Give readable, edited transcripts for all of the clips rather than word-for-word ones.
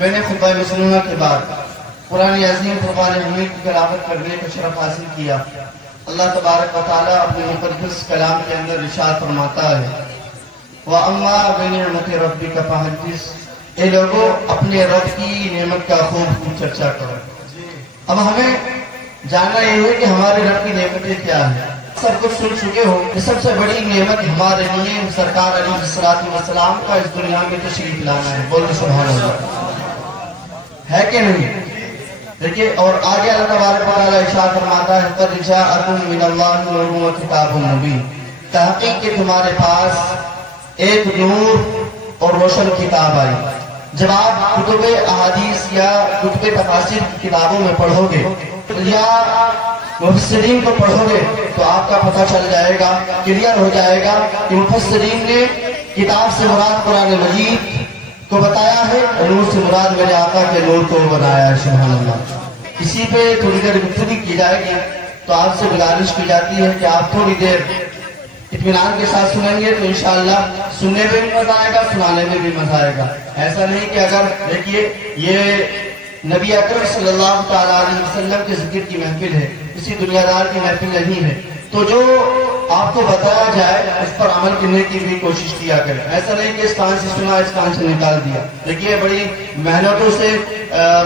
میں نے خطبہ مسنونہ کے بعد قرآن عظیم فرقان حمید کی تلاوت کرنے کا شرف حاصل کیا۔ اللہ تبارک و تعالیٰ اپنے مقدس کلام کے اندر ارشاد فرماتا ہے وَأَمَّا بِنِعْمَةِ رَبِّكَ فَحَدِّثْ، اے لوگوں اپنے رب کی نعمت کا خوب چرچا کرو۔ اب ہمیں جاننا یہ ہے کہ ہمارے رب کی نعمتیں کیا ہیں۔ سب کچھ سن چکے ہو کہ سب سے بڑی نعمت ہمارے لیے سرکار علیہ السلام کا اس دنیا میں تشریف لانا ہے۔ بولو سبحان اللہ، ہے کہ نہیں؟ دیکھیے اور آگے اللہ تبارک و تعالیٰ ارشاد فرماتا ہے قَدْ جَاءَكُم مِّنَ اللَّهِ نُورٌ وَكِتَابٌ مُّبِينٌ، تحقیق کہ تمہارے پاس ایک نور اور روشن کتاب آئی۔ جب آپ کتب احادیث یا کتب تفاسیر کی کتابوں میں پڑھو گے یا مفسرین کو پڑھو گے تو آپ کا پتہ چل جائے گا، کلیئر ہو جائے گا کہ مفسرین نے کتاب سے مراد قرآن مجید کو بتایا ہے اور نور سے مراد میرے آقا کے نور کو بنایا ہے۔ سبحان اللہ۔ اسی پہ تھوڑی دیر گفتگو کی جائے گی تو آپ سے گزارش کی جاتی ہے کہ آپ تھوڑی دیر اطمینان کے ساتھ سنیں گے تو انشاءاللہ سننے میں بھی مزہ آئے گا، سنانے میں بھی مزہ آئے گا۔ ایسا نہیں کہ اگر دیکھیے یہ نبی اکرم صلی اللہ تعالیٰ علیہ وسلم کے ذکر کی محفل ہے، کسی دنیا دار کی محفل نہیں ہے، تو جو آپ کو بتایا جائے اس پر عمل کرنے کی بھی کوشش کیا کریں۔ ایسا نہیں کہ اس کان سے سنا اس کان سے نکال دیا۔ دیکھیے بڑی محنتوں سے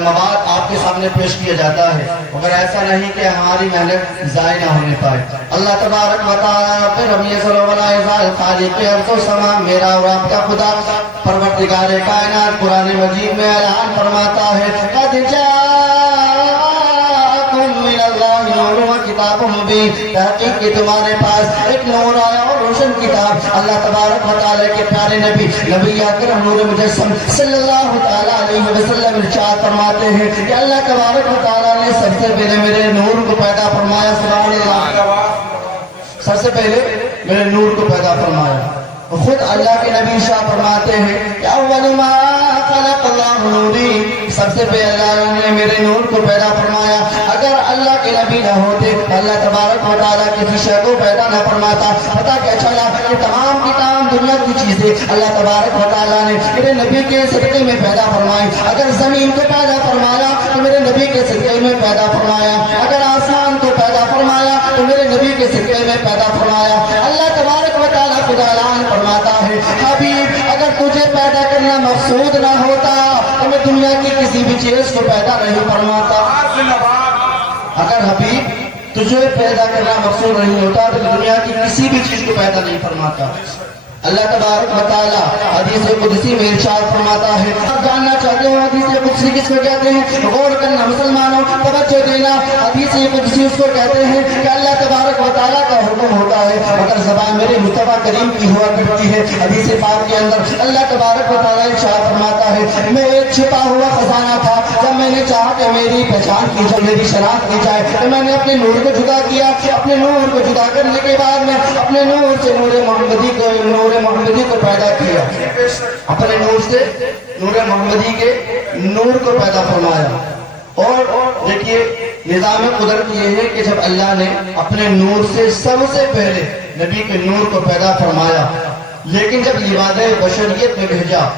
مواد آپ کے سامنے پیش کیا جاتا ہے، مگر ایسا نہیں کہ ہماری محنت ضائع نہ ہونے پائے۔ اللہ تبارک و تعالیٰ پھر ہم یہ صلی اللہ علیہ وسلم خالق ارض و سما، میرا اور آپ کا خدا پروردگار کائنات قرآن مجید میں اعلان فرماتا ہے قد من اللہ نور و کتاب مبین، تحقیق کہ تمہارے پاس ایک نور آیا اور روشن کتاب۔ اللہ تبارک و تعالیٰ کے پیارے نبی اکرم نور مجسم صلی اللہ تعالیٰ علیہ وسلم ارشاد فرماتے ہیں کہ اللہ تبارک و تعالیٰ نے سب سے پہلے میرے نور کو پیدا فرمایا۔ سبحان اللہ، سب سے پہلے میرے نور کو پیدا فرمایا۔ خود اللہ کے نبی ارشاد فرماتے ہیں کہ اول ما خلق اللہ نوری، سب سے پہلے اللہ نے میرے نور کو پیدا فرمایا۔ اگر اللہ کے نبی نہ ہوتے اللہ تبارک و تعالیٰ کسی شے کو پیدا نہ فرماتا۔ پتہ کیا چلا کہ تمام کی تمام دنیا کی چیزیں اللہ تبارک و تعالیٰ نے میرے نبی کے صدقے میں پیدا فرمائی۔ اگر زمین کو پیدا فرمایا تو میرے نبی کے صدقے میں پیدا فرمایا، اگر آسمان کو پیدا فرمایا تو میرے نبی کے صدقے میں پیدا فرمایا۔ اللہ تبارک و تعالیٰ خود اعلان فرماتا ہے حبیب اگر تجھے پیدا کرنا مقصود نہ ہوتا تو میں دنیا کی کسی بھی چیز کو پیدا نہیں فرماتا۔ اگر حبیب تجھے پیدا کرنا مقصود نہیں ہوتا تو دنیا کی کسی بھی چیز کو پیدا نہیں فرماتا۔ اللہ تبارک و تعالیٰ حدیث قدسی میں ارشاد فرماتا ہے، آپ جاننا چاہتے ہو حدیث قدسی کس کو کہتے ہیں؟ غور کرنا مسلمانوں، توجہ دینا۔ حدیث قدسی اس کو کہتے ہیں کہ اللہ تبارک و تعالیٰ کا حکم ہوتا ہے مگر زبان میرے مصطفیٰ کریم کی ہوا کرتی ہے۔ حدیث پاک کے اندر اللہ تبارک و تعالیٰ ارشاد فرماتا ہے میں ایک چھپا ہوا خزانہ تھا، جب میں نے چاہا کہ میری پہچان کی جائے، میری شناخت کی جائے تو میں نے اپنے نور کو جدا کیا۔ اپنے نور کو جدا کرنے کے بعد میں اپنے نور سے نور محمدی کو پیدا کیا، اپنے نور سے نور محمدی کے نور کو پیدا فرمایا۔ اور دیکھیے نظام قدرت یہ ہے کہ جب اللہ نے اپنے نور سے سب سے پہلے نبی کے نور کو پیدا فرمایا، لیکن جب لباس بشریت میں بھیجا،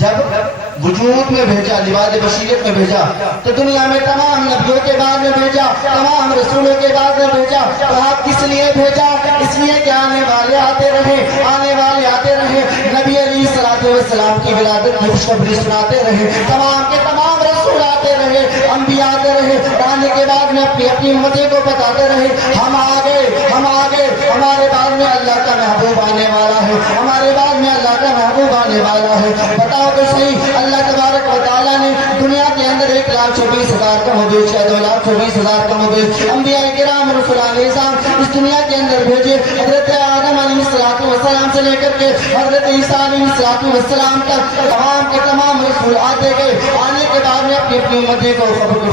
جب وجود میں بھیجا، لباس بشریت میں بھیجا تو دنیا میں تمام نبیوں کے بعد میں بھیجا، تمام رسولوں کے بعد میں بھیجا۔ تو آپ کس لیے بھیجا؟ اس لیے کہ آنے والے آتے رہے، آنے والے آتے رہے، نبی علیہ السلام کی ولادت کی خوشخبری سناتے رہے، تمام کے تمام رسول آتے رہے، انبیاء آتے رہے، آنے کے بعد میں اپنی امتی کو بتاتے رہے ہم آگے ہمارے بعد میں اللہ کا محبوب آنے والا ہے، ہمارے بعد میں اللہ کا محبوب آنے والا ہے۔ بتاؤ تو صحیح اللہ تبارک و تعالیٰ نے دنیا کے اندر 1,24,000 کا مبیش ہے، 2,24,000 کا مبیش انبیاء کرام رسولان نظام اس دنیا کے اندر بھیجے۔ حضرت آدم علیہ السلام سے لے کر کے حضرت عیسیٰ علیہ السلام تک تمام کے تمام رسول آتے گئے، آنے کے بعد میں اپنی امتی کو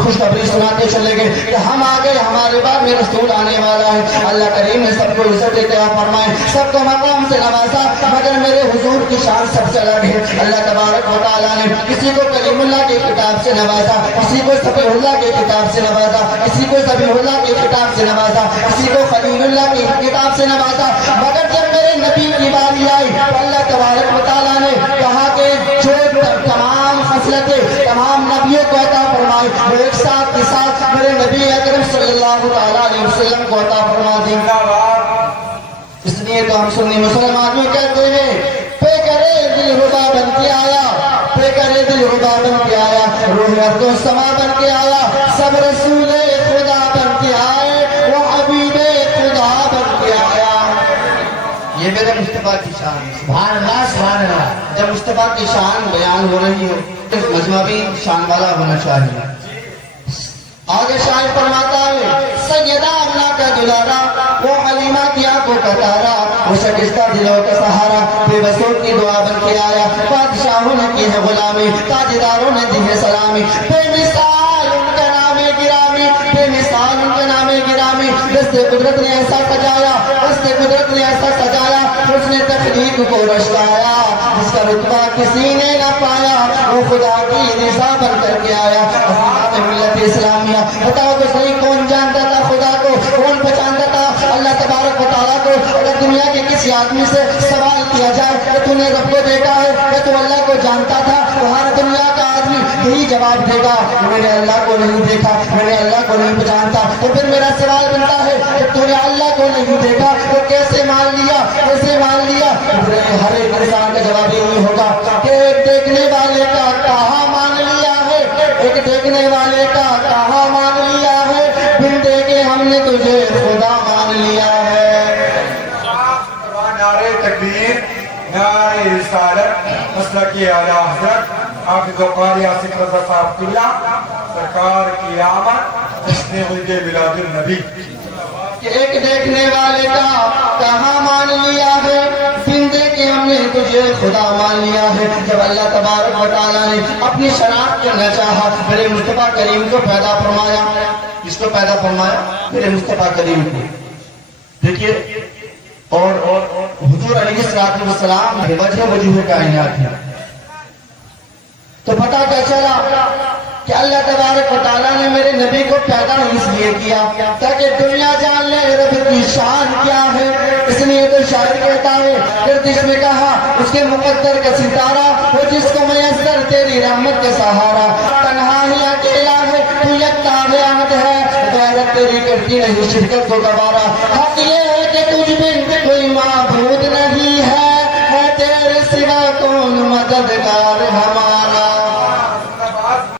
خوشخبری سناتے چلے گئے کہ ہم آگے ہمارے بعد میں رسول آنے والا ہے۔ اللہ کریم نے سب کو عزت عطا فرمائے، سب کو مقام سے نوازا، مگر میرے حضور کی شان سب سے الگ ہے۔ اللہ تبارک و تعالیٰ نے کسی کو کلیم اللہ کی کتاب سے نوازا، کسی کو صفی اللہ کی کتاب سے نوازا، کسی کو ذبیح اللہ کی کتاب سے نوازا، کسی کو خلیل اللہ کی کتاب سے نوازا، مگر جب میرے نبی کی باری آئی تو اللہ تبارک و تعالیٰ نے کہا کہ جو تمام خصلتیں وسلم کو عطا فرما دے۔ اس لیے تو ہم سنی مسلمان میں کہتے ہیں پہ کرے دل ربا بن کے آیا، پہ کرے دل ربا بن کے آیا، روح ارض و سما بن کے آیا، سب رسول خدا بن کے آئے، وہ حبیب خدا بن کے آیا۔ یہ میرے مصطفیٰ کی شان ہے۔ سبحان اللہ سبحان اللہ۔ جب مصطفیٰ کی شان بیان ہو رہی ہو تو مجمع بھی شان والا ہونا چاہیے۔ آگے شاعر فرماتا ہے سیدہ امنا کا دلارا، وہ حلیمہ کی آنکھوں کا تارا، وہ شکستہ دلوں کا سہارا، بے بسوں کی دعا بن کے آیا، بادشاہوں نے کی ہے غلامی، تاجداروں نے دی ہے سلامی، بے مثال ان کا نام گرامی، بے مثال ان کا نام گرامی، دست قدرت نے ایسا سجایا، دست قدرت نے ایسا سجایا، اس نے تخلیق کو رشتایا، جس کا رتبہ کسی نے نہ پایا، وہ خدا کی رضا بن کر کے آیا۔ ملت اسلامیہ بتاؤ تو صحیح کون جانتا تھا خدا کو، کون پہچانتا تھا اللہ تبارک و تعالیٰ کو؟ اگر دنیا کے کسی آدمی سے سوال کیا جائے کہ تو نے رب کو دیکھا ہے کہ تو اللہ کو جانتا تھا، تو ہر دنیا کا آدمی یہی جواب دے گا میں نے اللہ کو نہیں دیکھا، میں نے اللہ کو نہیں پہچانتا۔ تو پھر میرا سوال بنتا ہے کہ تو نے اللہ کو نہیں دیکھا تو کیسے مان لیا، کیسے مان لیا؟ ہر ایک انسان کا جواب یہی ہوگا کہ ایک دیکھنے والے کا کہاں مان لیا ہے، ایک دیکھنے والے کا کہاں مان لیا ہے، بن دیکھے ہم نے تجھے خدا مان لیا ہے۔ نعرہ تکبیر، نعرہ رسالت، مسلک اعلیٰ حضرت حافظ و قاری آصف رضا صاحب قبلہ سرکار کی آمد جشن ولد میلاد النبی کہ ایک دیکھنے والے کا کہاں مان لیا ہے، بن دیکھے ہم نے تجھے خدا مان لیا ہے۔ جب اللہ تبارک و تعالیٰ نے اپنی شناخت کرنا چاہا، میرے مصطفیٰ کریم کو پیدا فرمایا۔ کس کو پیدا فرمایا؟ میرے مصطفیٰ کریم کو۔ دیکھیے اور حضور علیہ السلام ہے وجہ وجوہ کائنات ہے، تو پتہ کیا چلا کہ اللہ تبارک و تعالیٰ نے میرے نبی کو پیدا اس لیے کیا تاکہ دنیا جان لے رب کی شان کیا ہے۔ اس لیے تو شاعر کہتا ہے گردش میں کہا اس کے مقدر کا ستارہ، وہ جس کو میسر تیری رحمت کے سہارا، تنہا ہی اکیلا ہے تو یکتا ہے احد ہے، غیرت تیری کرتی نہیں شرکت کو گوارا، حق یہ ہے کہ تجھ بن کوئی معبود نہیں ہے،